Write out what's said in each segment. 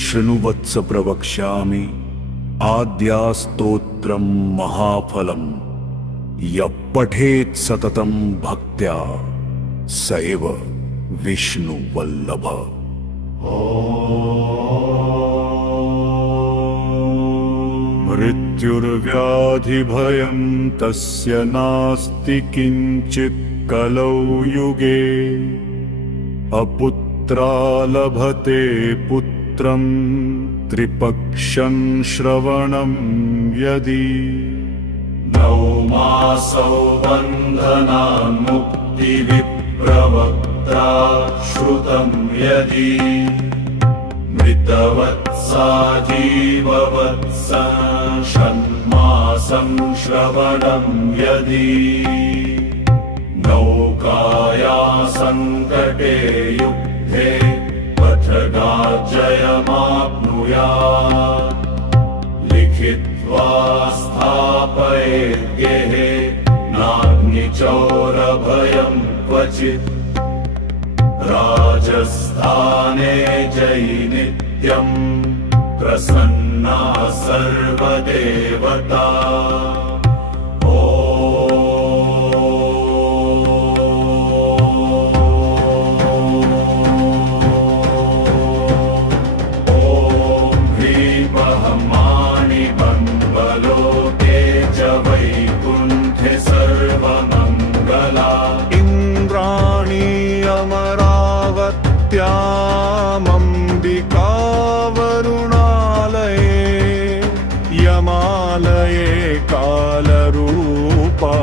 शृणुवत्स प्रवक्ष्यामि आद्यास्तोत्रं महाफलं यः पठेत् सततं भक्त्या स एव विष्णुवल्लभ। मृत्युर्व्याधिभयं तस्य नास्ति किंचित् कलौ युगे अपुत्रा लभते पुत्रं त्रिपक्षं श्रवणं यदि। नौ मासौ बन्धनान्मुक्तिविप्रवक्त्रा श्रुतं यदि मृतवत्सा जीववत्सा षण्मासं श्रवणं यदि। नौकाया सङ्कटे युद्धे पथगाजयमाप्नुयात् लिखित्वा स्थापयेत् गेहे नाग्निचौरभयं क्वचित्। राजस्थाने जयि नित्यं प्रसन्ना सर्वदेवता। अम्बिकावरुणालये यमालये कालरूपा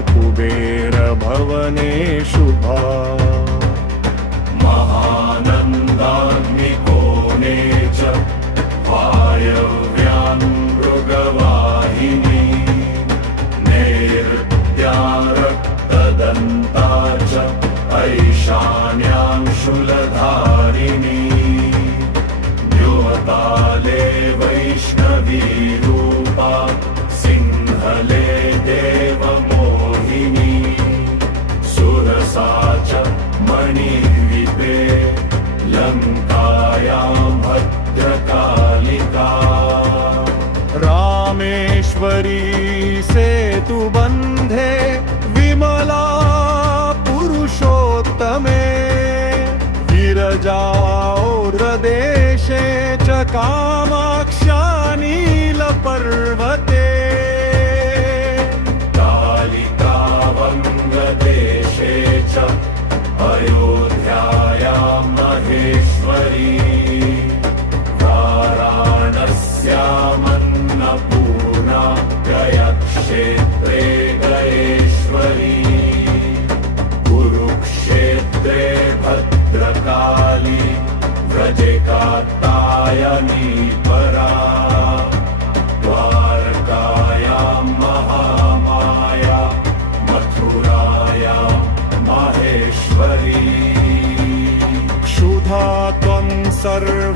कुबेरभवने शुभा। महानन्दाग्निकोणे च वायव्यां मृगवाहिनी नैऋत्या रक्तदन्ता च ऐशान्यां शूलधारिणी। द्योताले वैष्णवी रूपा सिंहले देवमोहिनी। सुरसा च मणिद्वीपे लङ्कायां भद्रकालिका। रामेश्वरी सेतुबन्धे विमला पुरुषोत्तमे। विरजाओर्देशे च कामाक्ष्या नीलपर्वते। कालिका वङ्गदेशे च अयोध्यायां महेश्वरी। वाराणस्यामन्नपूर्णा गयाक्षेत्रे गयेश्वरी। कुरुक्षेत्रे भद्रकाली व्रजे कात्यायनी परा। द्वारकायां महामाया मथुरायां माहेश्वरी। क्षुधा त्वं सर्वभूतानां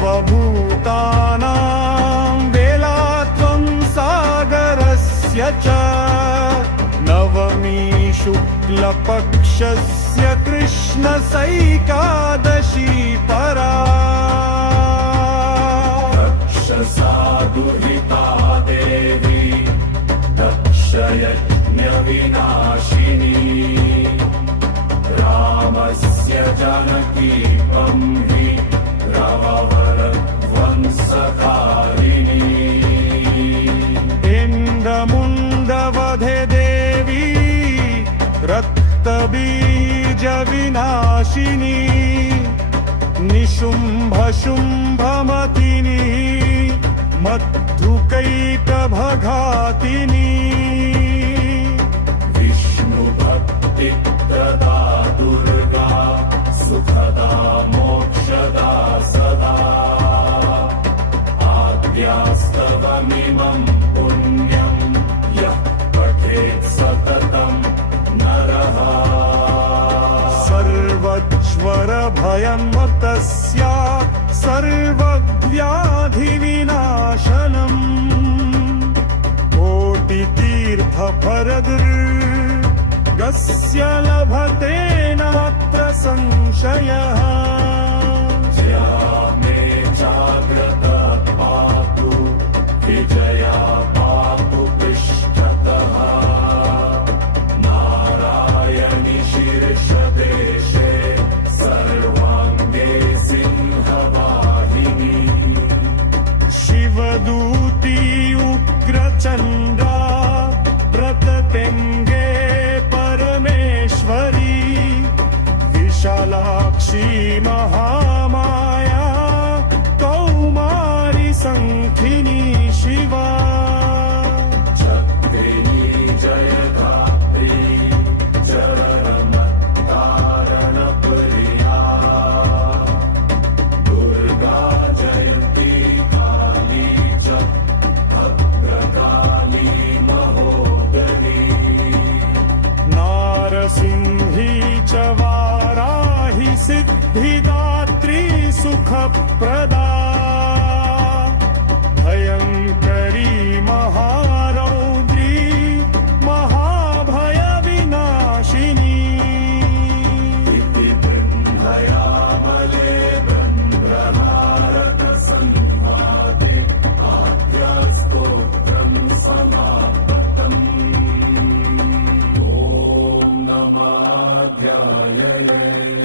वेला त्वं सागरस्य च। नवमी शुक्लपक्षस्य कृष्णसैकादशी परा। रक्षसा दुहिता देवी दक्षयज्ञविनाशिनी। रामस्य जानकीपं हि रावणध्वंसकारिणी। इन्द्रमुण्डवधे देवी रक्तबीजविनाशिनी। निशुम्भशुम्भमतिनी मद्धुकैटभघातिनी। विष्णुभक्तिप्रदा दुर्गा सुखदा मोक्षदा सदा। आद्यास्तवमिमं पुण्यं यः पठेत् सततं नरः। सर्वज्वरभयं तस्या सर्वव्याधिविनाशनम्। ॐ वरदुर्गस्य लभते नात्र संशयः या मे जाग्रत पातु विजया पातु पृष्ठतः नारायणि शीर्षदेशे सर्वाङ्गे सिंहवाहिनी शिवदूती उग्रचण्डा व्रततेङ्गे परमेश्वरी विशालाक्षी महामाया कौमारी संखिनी शिवा चक्रिणी जयधात्री जरमत्तारणप्रिया दुर्गा जयन्ती काली च भद्रकाली महोदरी नारसिंही च वाराहि सिद्धिदात्री सुखप्रदा भयङ्करी महारौद्री महाभयविनाशिनी इति बृन्धयामले ब्रह्मनारदसंवादे आद्यस्तोत्रं समाप्तम् ॐ नमः ध्यायये